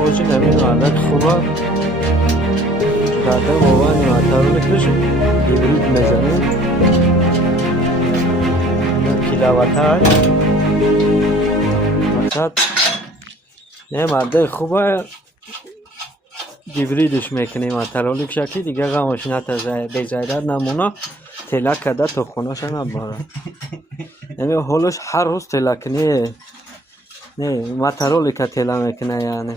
باشی نمین حالت خوبه کرده موبایل معطر کش هیبرید میزنیم کیلواتر مقصد نه مرده خوبه هیبریدش میکنیم اترالیک شکلی دیگه غمش نته بیزایده نمونه تلک کده تو خونش نباره یعنی حالش هر روز تلک نه مترولی که تله میکنه یعنی